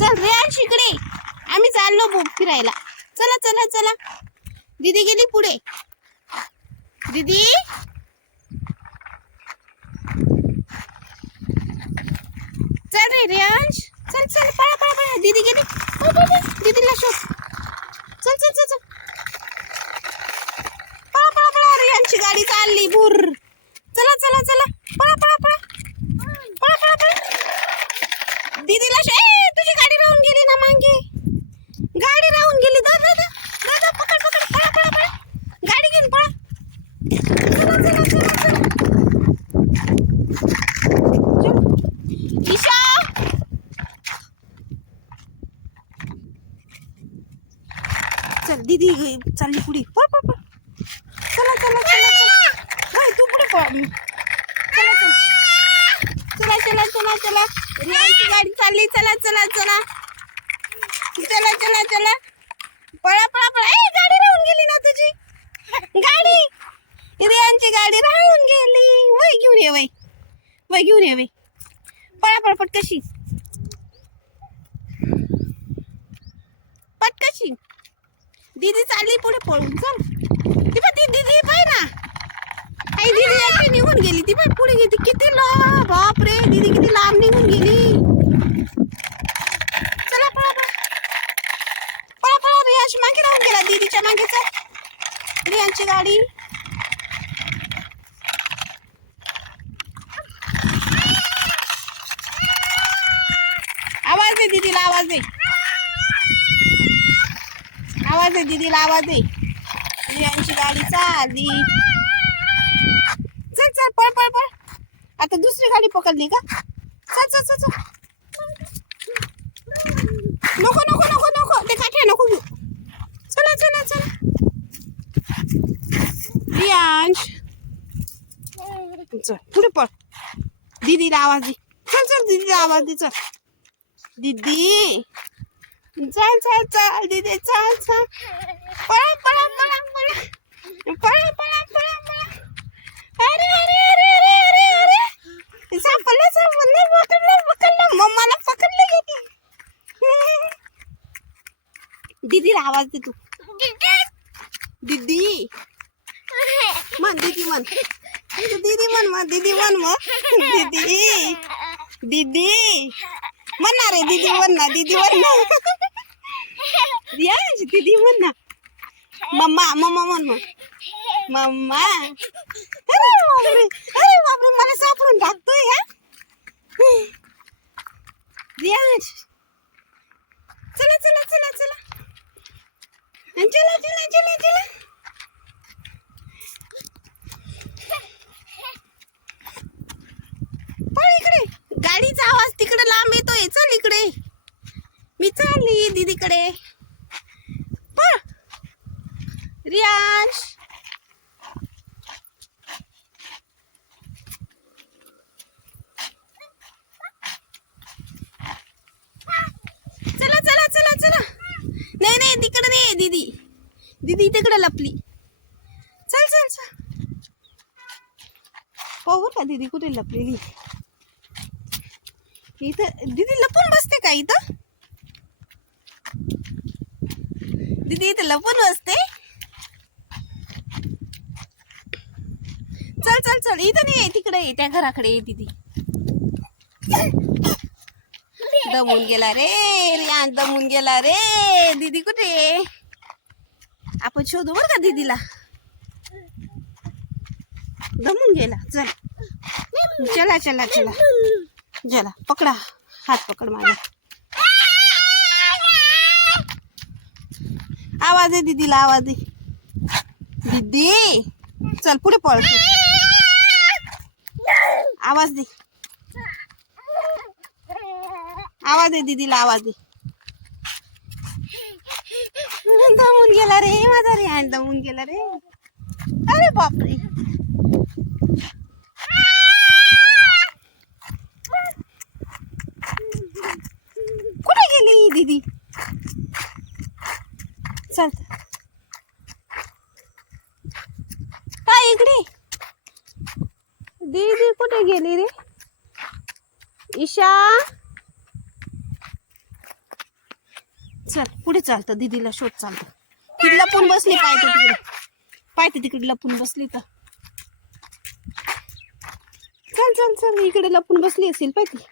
चल रेयांश इकडे आम्ही चाललो बो फिरायला. चला चला चला. दीदी गेली पुढे. दीदी? चल रे रेयांश चल चल पळा पळा पळा. दीदी गेली. हो, हो, हो. दीदीला शोध. चल चल चल चल. पळा पळा पळा. रेयांची गाडी चालली. भुर चला चला चला पळा पळा पळा पळा पळा पळा दीदीला शे ए, तुझी गाडी राहून गेली ना मागे गाडी राहून गेली दादा दादा दादा पकड पकड पळा पळा पळा गाडी घेऊन पळा चला चला चला चला चल. ईशा चल दीदी चालली पुढे. पळ पळ पळ. चला चला चला चला. नाही तू पुढे पळ चला चला. चला चला चला रियांची गाडी चालली. चला चला चला. चला चला चला. पळा पळा पळा. ए गाडी राहून गेली ना तुझी. गाडी. रियांची गाडी राहून गेली. वय घेऊन ये वय. वय घेऊन ये वय. पळा पळा पट कशी पट कशी दीदी चालली पुढे पळून चल. ती पण ती दीदी पाय ना. काही दीदी एकटी निघून गेली ती पण पुढे गेली. किती लांब बापरे दीदी किती लांब निघून गेली. चला पळा पळा. पळा पळा रियाश मागे राहून गेला दीदीच्या मागे चल. रियांची गाडी. आवाज दे दीदीला आवाज दे. आवाज आहे दिदीला आवाज आहे. रियांची गाडी चालली. चल चल पळ पळ पळ. आता दुसरी गाडी पकडली का? चल चल चल चल. नको नको नको नको. ते काठ्या नको घेऊ. चला चला चला. रियांश चल पुढे पळ. दिदीला आवाज दे. चल चल दिदीला आवाज दे चल. दिदी. चल चल चल दीदी चल चल पळा पळा पळा पळा पळा पळा पळा पळा अरे अरे अरे अरे अरे अरे सापडलं सापडलं पकडलं पकडलं मम्माला पकडलं गेली दीदीला आवाज दे तू दीदी म्हण दीदी म्हण तू दीदी म्हण म्हण दीदी म्हण मग दीदी दीदी म्हणणार रे दीदी म्हण ना दीदी म्हण ना दीदी म्हण ना. मम्मा मम्मा म्हण मग मम्मा. अरे बापरे अरे बापरे मला सापडून टाकतोय हा. रियांश चला चला चला चला. आणि चला चला चला चला पळ इकडे. गाडीचा आवाज तिकडे लांब येतोय. चल इकडे. मी चालली दीदीकडे. रियांश चला चला चला चला. नाही नाही तिकडे नाही दीदी. दीदी तिकडे लपली. चल चल चल. पाहू का दीदी कुठे लपलेली इथं दीदी लपून बसते का इथं? दीदी इथं लपून बसते? चल चल चल. इथं नाही तिकडे ये त्या घराकडे आहे दीदी. दमून गेला रे रियान दमून गेला रे. दीदी कुठे आहे? आपण शोधू बरं का दीदीला. दमून गेला. चल. चला चला चला. चला पकडा. हात पकड माझा आवाज आहे दीदीला आवाज आहे दीदी चल पुढे पळ तू. आवाज दे. आवाज दे दीदीला आवाज दे. दमून गेला रे माझा रे हँड दमून गेला रे. अरे बापरे. कुठे गेली दीदी? चल काय इकडे दीदी कुठे निशा. चल पुढे चालतं दीदीला शोध चालतं तिकडे लपून बसली पाहिजे तिकडे. पाहिजे तिकडे लपून बसली तर. चल चल चल इकडे लपून बसली असेल पाहिजे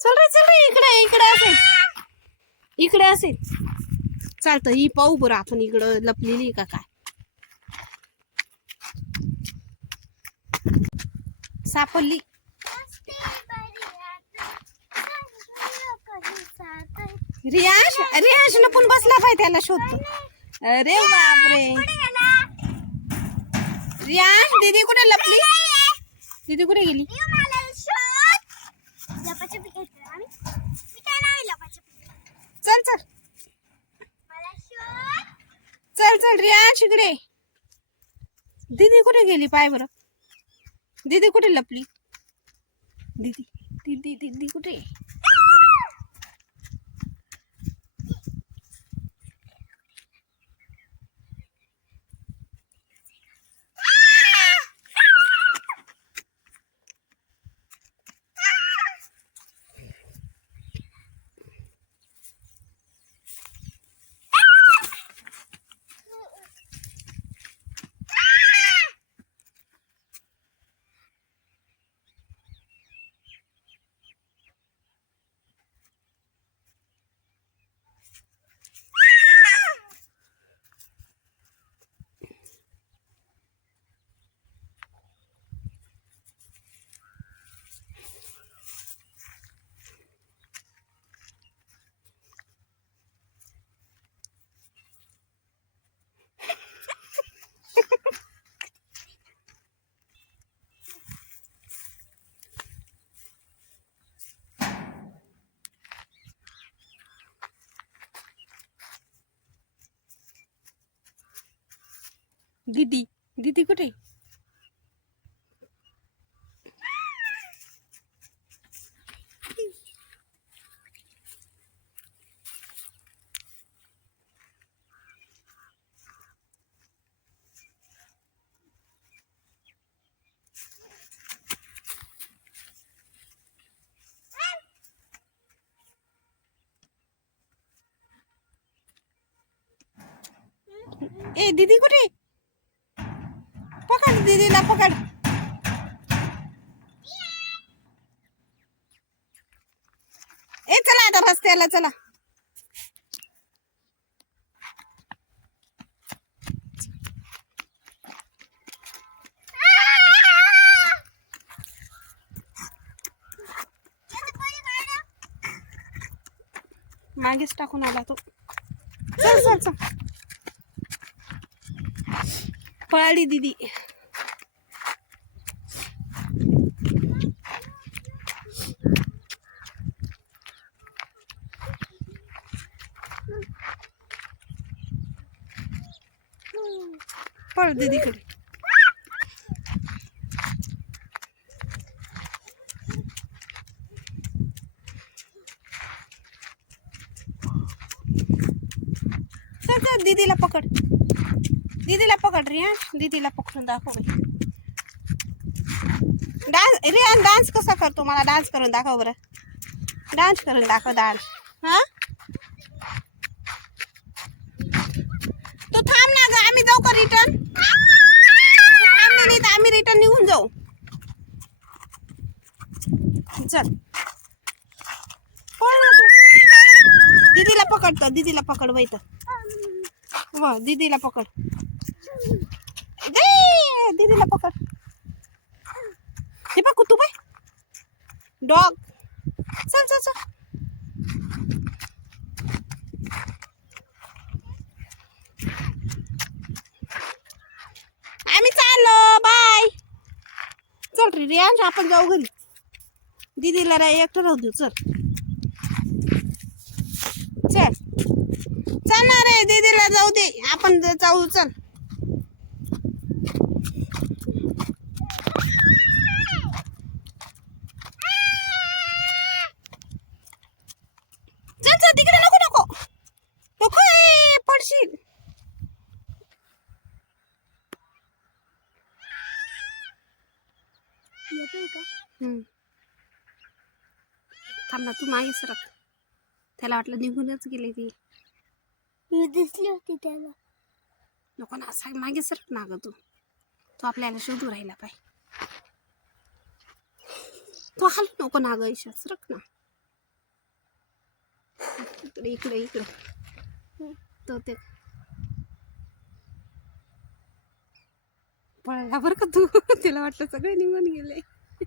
चल रे चल रे इकडे इकडे असेल. इकडे असेल. चालतं ही पाहू बरं आपण इकडं लपलेली का काय. सापडली. रियाश रियाश न पण बसला पाहिजे त्याला शोधतो. अरे बापरे. रियाश दीदी कुठे लपली? दीदी कुठे गेली? चल चल. चल चल रियाश इकडे. दीदी कुठे गेली? पाय बरं. दीदी कुठे लपली? दीदी दीदी दीदी कुठे? दीदी दीदी कुठे ए दीदी कुठे आता रस्त्याला चला. मागेच टाकून आला तो. चल चल चल. पळाली दिदी. दीदीकडे चल चल, दीदीला पकड। दीदीला पकड रिया दीदीला पकडून दाखव डान्स रिया डान्स कसा करतो डान्स करून डान्स करून हा? तू ना का रिटर्न नाही तर आम्ही रिटर्न निघून जाऊ. चल. पळ ना तू. दीदीला पकडतो दीदीला पकड वैत. हो, वा दीदीला पकड. दे दीदीला पकड. हे बघ कुतू बाय डॉग चल चल चल आम्ही चाललो बाय चल रे रियांश आपण जाऊ घरी. दीदीला राय एकटं राहू देऊ चल. चल. चल ना रे दीदीला जाऊ दे. आपण जाऊ चल चल तिकडे नको नको नको ए, पडशील हम्म. थांब ना तू मागे सरक. त्याला वाटलं निघूनच गेले ती. मी दिसली होती त्याला. नको ना असा मागे सरक ना ग तू. तो आपल्याला शोधू राहिला पाय. तो हाल नको ना ग ईशा सरक ना. इकडे इकडे इकडे. तो ते पळला बरं का तू? त्याला वाटलं सगळे निघून गेले.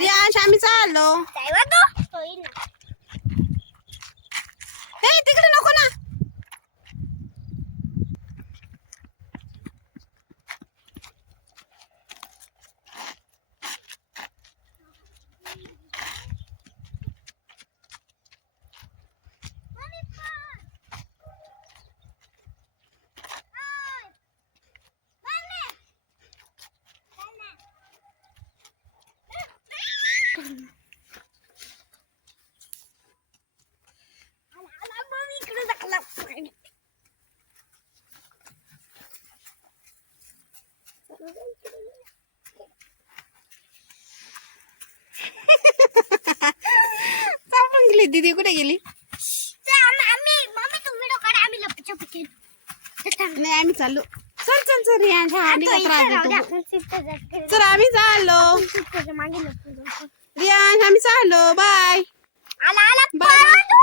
रियाश आम्ही चाललो हे तिकडे नको ना सापडून गेली. दीदी कुठे गेली? नाही आम्ही चाललो. चल चल चल त्रास देतो चल आम्ही चाललो. रियाश आम्ही चाललो. बाय बाय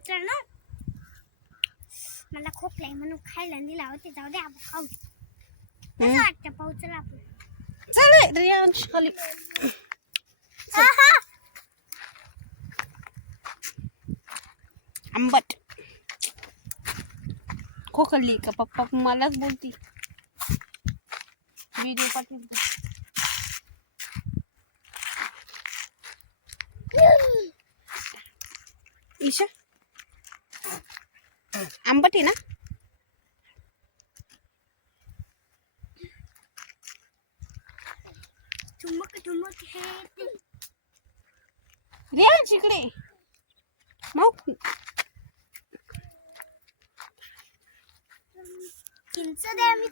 मित्रांनो. मला खोकला आहे म्हणून खायला दिला होते जाऊ दे आपण खाऊ कसं वाटतं पाहू चला आपण चल रियाश खाली. आहा! आंबट. खोकली का पप्पा? मलाच बोलती. व्हिडिओ पाठवते ईशा? आंबट आहे ना ठुमक ठुमक हे. रियाश इकडे मग चिंच द्या मी